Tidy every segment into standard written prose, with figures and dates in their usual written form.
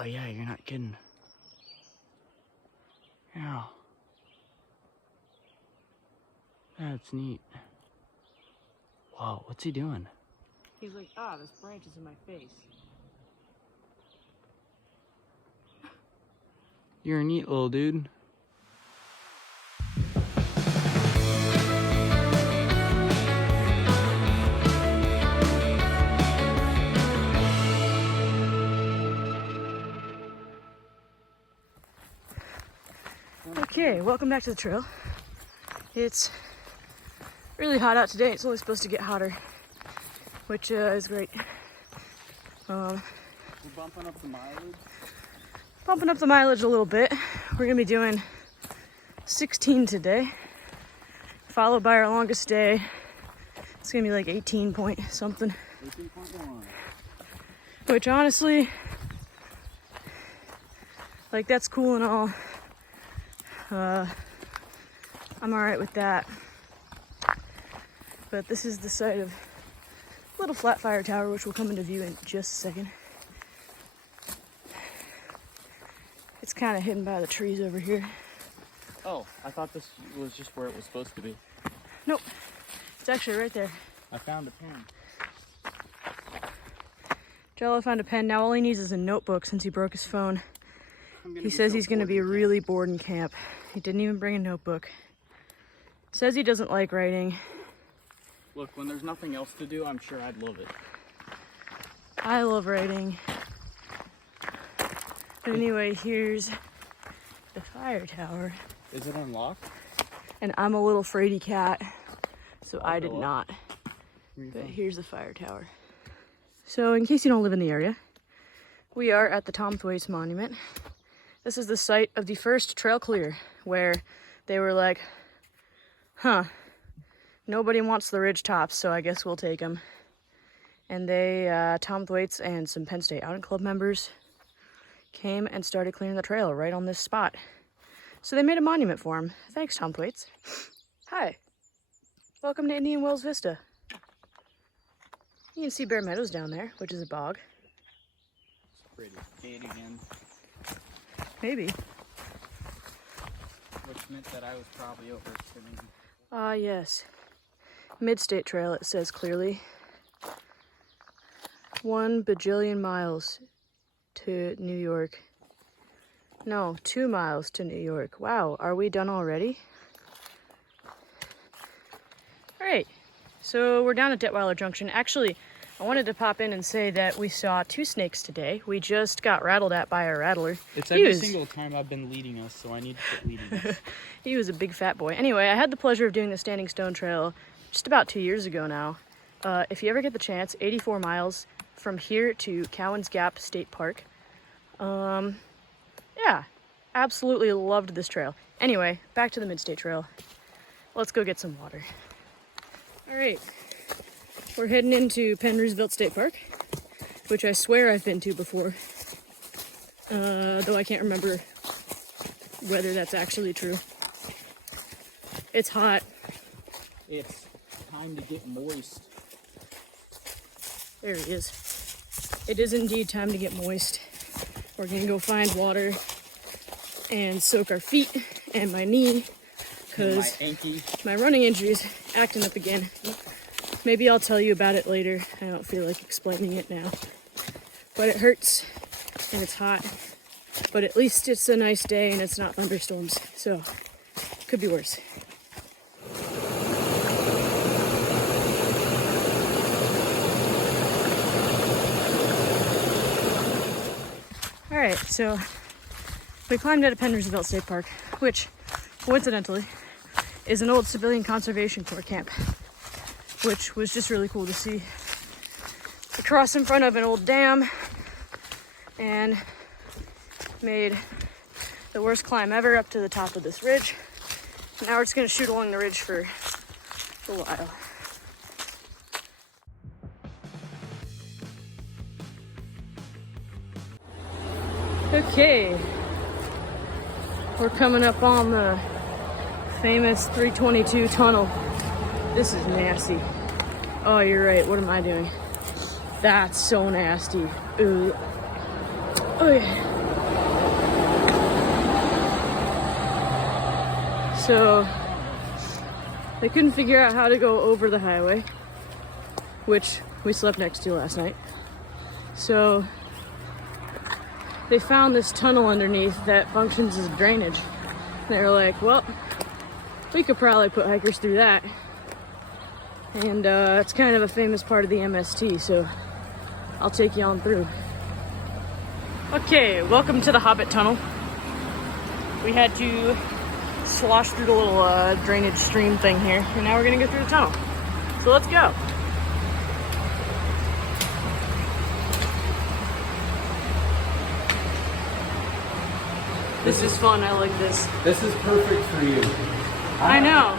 Oh yeah, you're not kidding. Yeah. That's neat. Whoa, what's he doing? He's like, this branch is in my face. You're a neat little dude. Okay, welcome back to the trail. It's really hot out today. It's only supposed to get hotter, which is great. We're bumping up the mileage. Bumping up the mileage a little bit. We're gonna be doing 16 today, followed by our longest day. It's gonna be like 18 point something. 18.1. Which honestly, like, that's cool and all. I'm alright with that. But this is the site of Little Flat Fire Tower, which will come into view in just a second. It's kind of hidden by the trees over here. Oh, I thought this was just where it was supposed to be. Nope, it's actually right there. I found a pen. Jello found a pen. Now all he needs is a notebook since he broke his phone. He says he's going to be really bored in camp. He didn't even bring a notebook. Says he doesn't like writing. Look, when there's nothing else to do, I'm sure I'd love it. I love writing. But anyway, here's the fire tower. Is it unlocked? And I'm a little fraidy cat, so I did go up. not. But here's the fire tower. So in case you don't live in the area, we are at the Tom Thwaites Monument. This is the site of the first trail clear, where they were like, nobody wants the ridge tops, so I guess we'll take them. And they, Tom Thwaites and some Penn State Outing Club members came and started clearing the trail right on this spot. So they made a monument for him. Thanks, Tom Thwaites. Hi. Welcome to Indian Wells Vista. You can see Bear Meadows down there, which is a bog. It's pretty. Gate again. Maybe. Which meant that I was probably overestimating. Ah, yes. Mid-State Trail, it says clearly. 1 bajillion miles to New York. No, 2 miles to New York. Wow, are we done already? Alright, so we're down at Detweiler Junction. Actually, I wanted to pop in and say that we saw 2 snakes today. We just got rattled at by a rattler. It's every single time I've been leading us, so I need to quit leading us. He was a big fat boy. Anyway, I had the pleasure of doing the Standing Stone Trail just about 2 years ago now. If you ever get the chance, 84 miles from here to Cowan's Gap State Park. Yeah, absolutely loved this trail. Anyway, back to the Mid-State Trail. Let's go get some water. All right, we're heading into Penn Roosevelt State Park, which I swear I've been to before, though I can't remember whether that's actually true. It's hot. It's time to get moist. There he is. It is indeed time to get moist. We're gonna go find water and soak our feet and my knee, because my running injury is acting up again. Maybe I'll tell you about it later. I don't feel like explaining it now. But it hurts and it's hot. But at least it's a nice day and it's not thunderstorms. So, could be worse. Alright, so we climbed out of Penn Roosevelt State Park, which, coincidentally, is an old civilian conservation corps camp, which was just really cool to see. We crossed in front of an old dam and made the worst climb ever up to the top of this ridge. Now we're just gonna shoot along the ridge for a while. Okay, we're coming up on the famous 322 tunnel. This is nasty. Oh, you're right. What am I doing? That's so nasty. Ooh. Okay. So they couldn't figure out how to go over the highway, which we slept next to last night. So they found this tunnel underneath that functions as drainage. They were like, well, we could probably put hikers through that. And it's kind of a famous part of the MST, so I'll take you on through. Okay, welcome to the Hobbit Tunnel. We had to slosh through the little drainage stream thing here, and now we're gonna go through the tunnel. So let's go. This is fun, I like this. This is perfect for you. I know.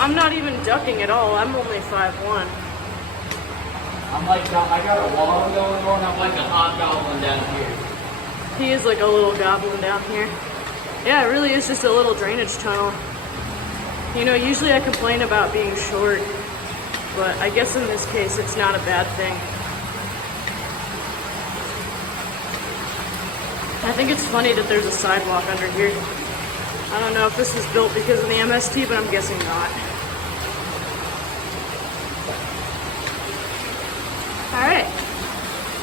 I'm not even ducking at all. I'm only 5'1". I'm like, I got a wall going on. I'm like a hobgoblin down here. He is like a little goblin down here. Yeah, it really is just a little drainage tunnel. You know, usually I complain about being short, but I guess in this case it's not a bad thing. I think it's funny that there's a sidewalk under here. I don't know if this was built because of the MST, but I'm guessing not. Alright,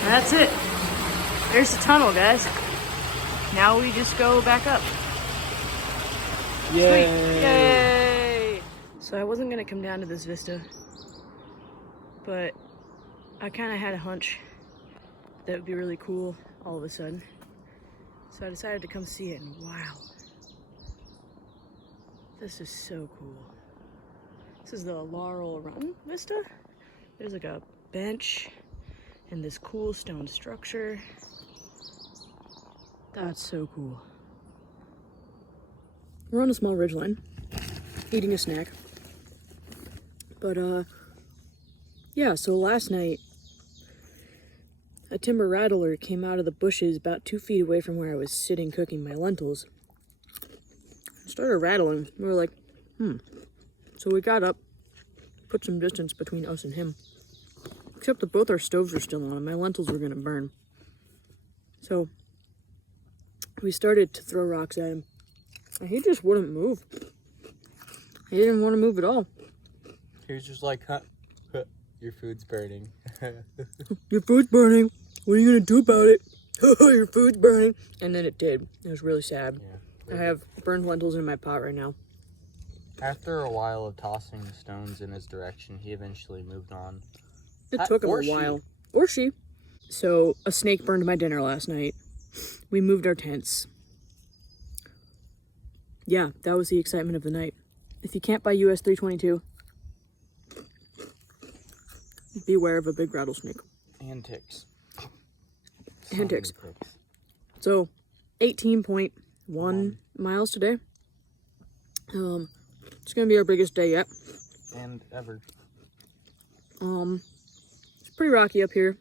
that's it. There's the tunnel, guys. Now we just go back up. Yay! Sweet. Yay! So I wasn't gonna come down to this vista, but I kind of had a hunch that would be really cool all of a sudden. So I decided to come see it, and wow. This is so cool. This is the Laurel Run Vista. There's like a bench and this cool stone structure. That's so cool. We're on a small ridgeline, eating a snack. But yeah, so last night, a timber rattler came out of the bushes about 2 feet away from where I was sitting cooking my lentils. Started rattling. We were like, So we got up, put some distance between us and him. Except that both our stoves were still on and my lentils were gonna burn. So we started to throw rocks at him. And he just wouldn't move. He didn't want to move at all. He was just like, huh, your food's burning. Your food's burning. What are you gonna do about it? Your food's burning. And then it did. It was really sad. Yeah. I have burned lentils in my pot right now. After a while of tossing the stones in his direction, he eventually moved on. It took him a while. Or she. So, a snake burned my dinner last night. We moved our tents. Yeah, that was the excitement of the night. If you can't buy US 322, beware of a big rattlesnake. And ticks. And ticks. So, 18.1 miles today. It's gonna be our biggest day yet. And ever. It's pretty rocky up here.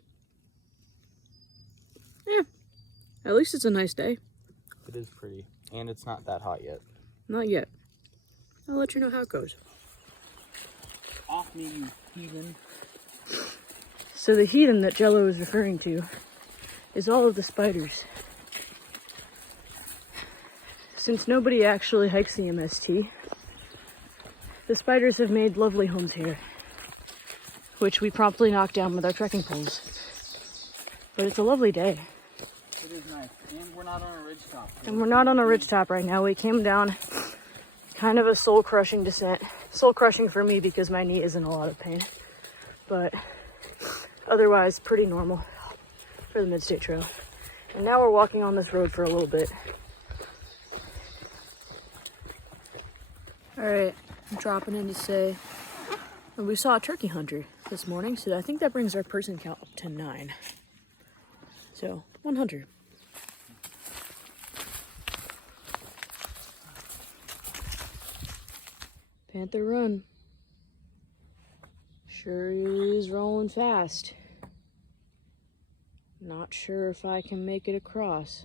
Yeah, at least it's a nice day. It is pretty. And it's not that hot yet. Not yet. I'll let you know how it goes. Off me, you heathen. So the heathen that Jello is referring to is all of the spiders. Since nobody actually hikes the MST, the spiders have made lovely homes here, which we promptly knocked down with our trekking poles. But it's a lovely day. It is nice. And we're not on a ridgetop. And we're not on a ridgetop right now. We came down kind of a soul-crushing descent. Soul-crushing for me because my knee is in a lot of pain. But otherwise, pretty normal for the Mid-State Trail. And now we're walking on this road for a little bit. Alright, I'm dropping in to say we saw a turkey hunter this morning, so I think that brings our person count up to 9. So, 1 hunter. Panther Run. Sure is rolling fast. Not sure if I can make it across.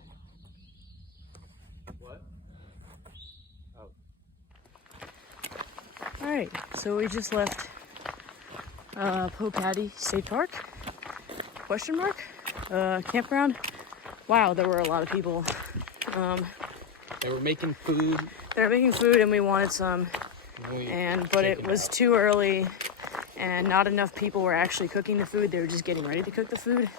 What? Oh. Alright, so we just left Poe Patty State Park? Question mark? Campground. wow, there were a lot of people. They were making food. They were making food and we wanted some, but it was too early and not enough people were actually cooking the food. They were just getting ready to cook the food.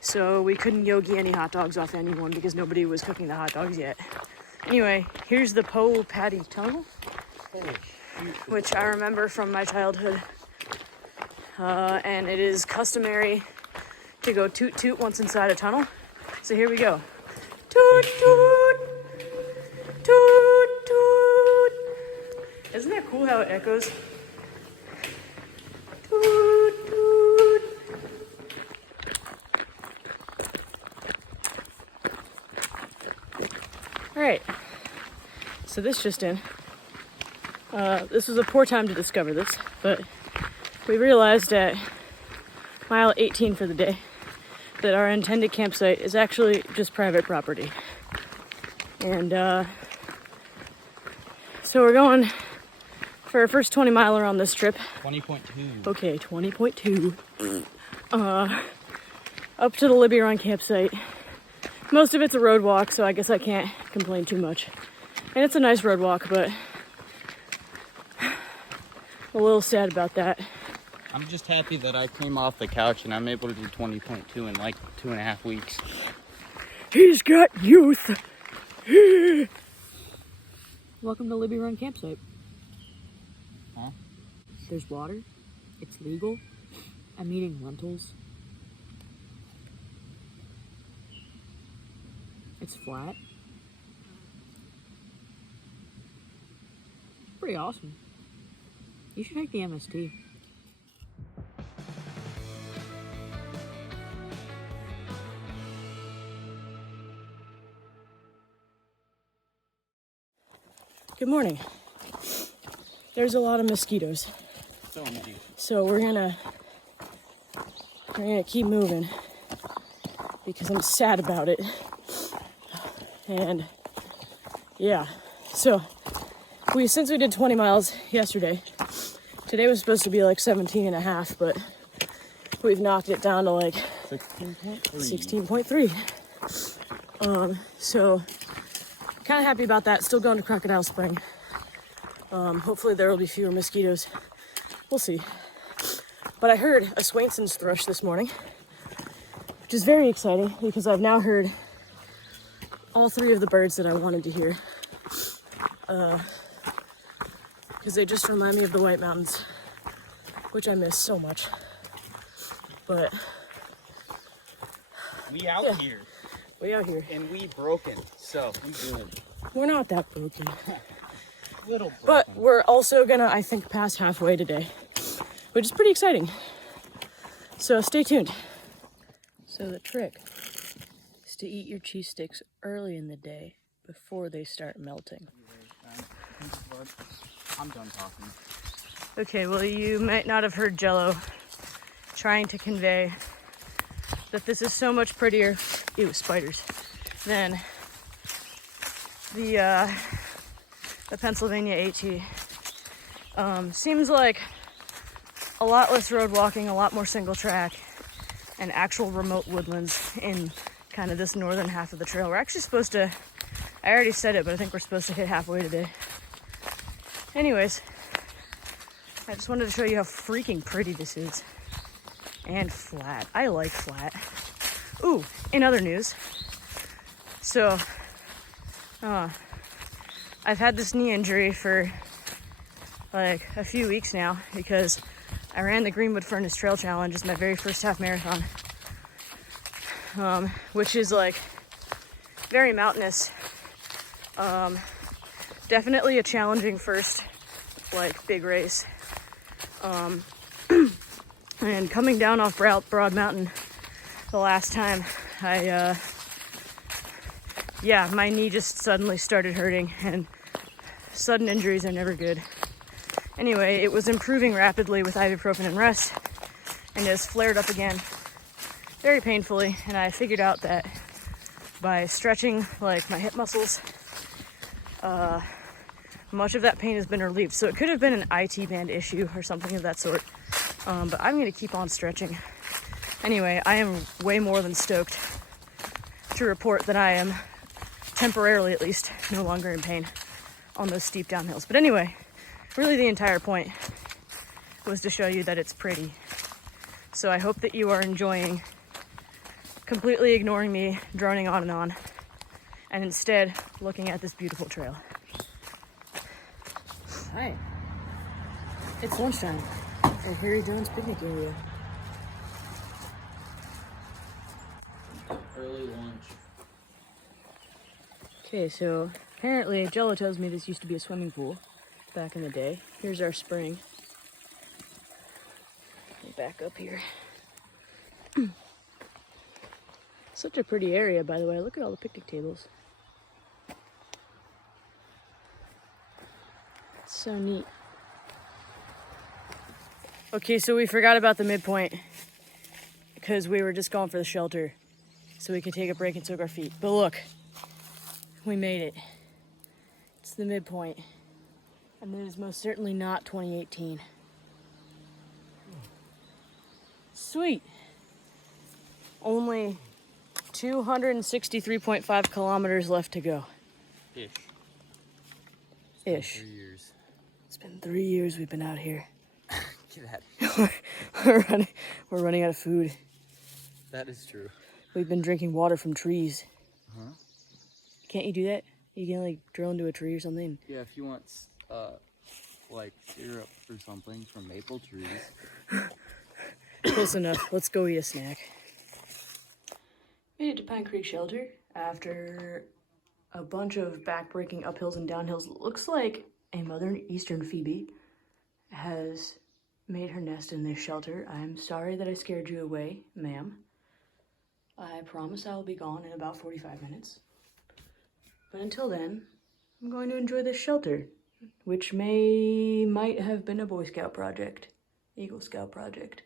So we couldn't yogi any hot dogs off anyone because nobody was cooking the hot dogs yet. Anyway, here's the Petticoat Tunnel, which I remember from my childhood. And it is customary to go toot toot once inside a tunnel. So here we go. Toot toot, toot toot. Isn't that cool how it echoes? Toot toot. All right. So this just in. This was a poor time to discover this, but we realized at mile 18 for the day that our intended campsite is actually just private property. And so we're going for our first 20 miler on this trip. 20.2. Okay, 20.2. Up to the Libby Run campsite. Most of it's a road walk, so I guess I can't complain too much. And it's a nice road walk, but I'm a little sad about that. I'm just happy that I came off the couch and I'm able to do 20.2 in like 2.5 weeks. He's got youth. Welcome to Libby Run campsite. Huh? There's water. It's legal. I'm eating lentils. It's flat. Pretty awesome. You should take the MST. Good morning. There's a lot of mosquitoes. So many. So we're gonna keep moving because I'm sad about it. And yeah, so since we did 20 miles yesterday, today was supposed to be like 17 and a half, but we've knocked it down to like 16.3. So kind of happy about that. Still going to Crocodile Spring. Hopefully there will be fewer mosquitoes. We'll see. But I heard a Swainson's thrush this morning, which is very exciting because I've now heard all three of the birds that I wanted to hear. Because they just remind me of the White Mountains, which I miss so much. But We out here. we out here. And we broken. So we good. We're not that broken. Little broken. But we're also gonna, I think, pass halfway today, which is pretty exciting. So stay tuned. So the trick is to eat your cheese sticks early in the day before they start melting. I'm done talking. Okay, well, you might not have heard Jello trying to convey that this is so much prettier, ew, spiders, than the Pennsylvania AT. Seems like a lot less road walking, a lot more single track, and actual remote woodlands in kind of this northern half of the trail. We're actually supposed to, I already said it, but I think we're supposed to hit halfway today. Anyways, I just wanted to show you how freaking pretty this is. And flat. I like flat. Ooh, in other news. So, I've had this knee injury for like a few weeks now because I ran the Greenwood Furnace Trail Challenge as my very first half marathon. Which is like very mountainous. Definitely a challenging first, like, big race. And coming down off Broad Mountain the last time, my knee just suddenly started hurting, and sudden injuries are never good. Anyway, it was improving rapidly with ibuprofen and rest, and it has flared up again very painfully, and I figured out that by stretching, like, my hip muscles, much of that pain has been relieved. So it could have been an IT band issue or something of that sort. But I'm going to keep on stretching. Anyway, I am way more than stoked to report that I am, temporarily at least, no longer in pain on those steep downhills. But anyway, really the entire point was to show you that it's pretty. So I hope that you are enjoying completely ignoring me droning on, and instead looking at this beautiful trail. Hi. It's lunchtime at Harry Jones picnic area. Early lunch. Okay, so apparently Jello tells me this used to be a swimming pool back in the day. Here's our spring. Back up here. Such a pretty area, by the way. Look at all the picnic tables. It's so neat. Okay, so we forgot about the midpoint because we were just going for the shelter so we could take a break and soak our feet. But look, we made it. It's the midpoint. And it is most certainly not 2018. Sweet. Only 263.5 kilometers left to go. Ish. Ish. 3 years. It's been 3 years we've been out here. Get out. We're running out of food. That is true. We've been drinking water from trees. Huh? Can't you do that? You can like drill into a tree or something. Yeah, if you want, like syrup or something from maple trees. Close enough. Let's go eat a snack. Made it to Pine Creek Shelter after a bunch of back-breaking uphills and downhills. Looks like a Mother Eastern Phoebe has made her nest in this shelter. I'm sorry that I scared you away, ma'am. I promise I'll be gone in about 45 minutes. But until then, I'm going to enjoy this shelter, which might have been a Boy Scout project, Eagle Scout project.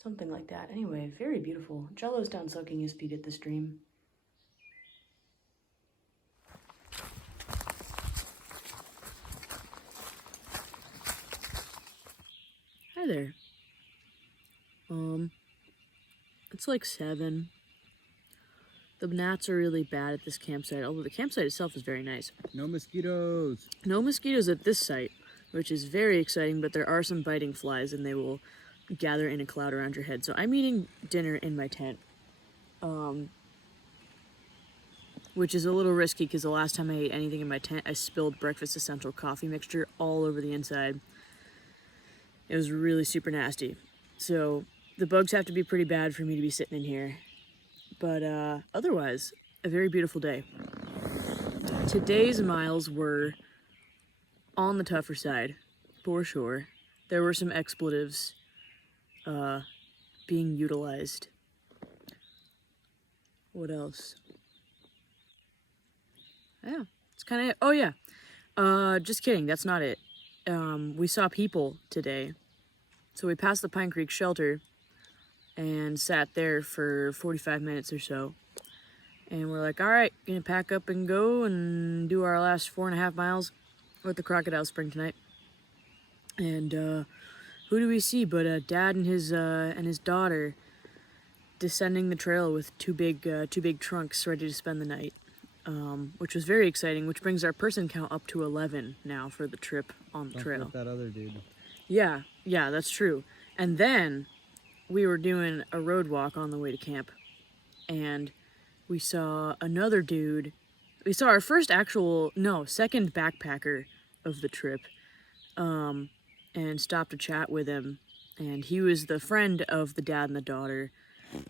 Something like that. Anyway, very beautiful. Jello's down soaking his feet at the stream. Hi there. It's like 7. The gnats are really bad at this campsite, although the campsite itself is very nice. No mosquitoes. No mosquitoes at this site, which is very exciting, but there are some biting flies and they will gather in a cloud around your head. So I'm eating dinner in my tent, which is a little risky because the last time I ate anything in my tent, I spilled breakfast essential coffee mixture all over the inside. It was really super nasty. So the bugs have to be pretty bad for me to be sitting in here. But otherwise, a very beautiful day. Today's miles were on the tougher side, for sure. There were some expletives being utilized. What else? Yeah, it's kind of, oh yeah. Just kidding, that's not it. We saw people today. So we passed the Pine Creek shelter and sat there for 45 minutes or so. And we're like, all right, gonna pack up and go and do our last 4.5 miles with the Crocodile Spring tonight. And who do we see but Dad and his daughter descending the trail with two big trunks ready to spend the night, which was very exciting. Which brings our person count up to 11 now for the trip on the trail. Don't forget that other dude. Yeah, that's true. And then we were doing a road walk on the way to camp, and we saw another dude. We saw our second backpacker of the trip, and stopped to chat with him. And he was the friend of the dad and the daughter,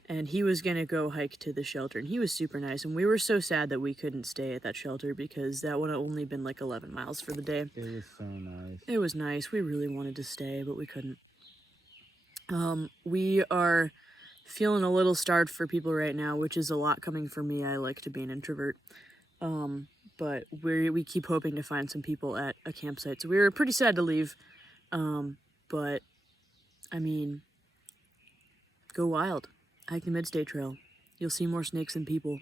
and he was gonna go hike to the shelter, and he was super nice. And we were so sad that we couldn't stay at that shelter because that would have only been like 11 miles for the day. It was so nice. It was nice. We really wanted to stay, but we couldn't. We are feeling a little starved for people right now, which is a lot coming from me. I like to be an introvert. But we keep hoping to find some people at a campsite. So we were pretty sad to leave. But, I mean, go wild. Hike the Midstate Trail. You'll see more snakes than people.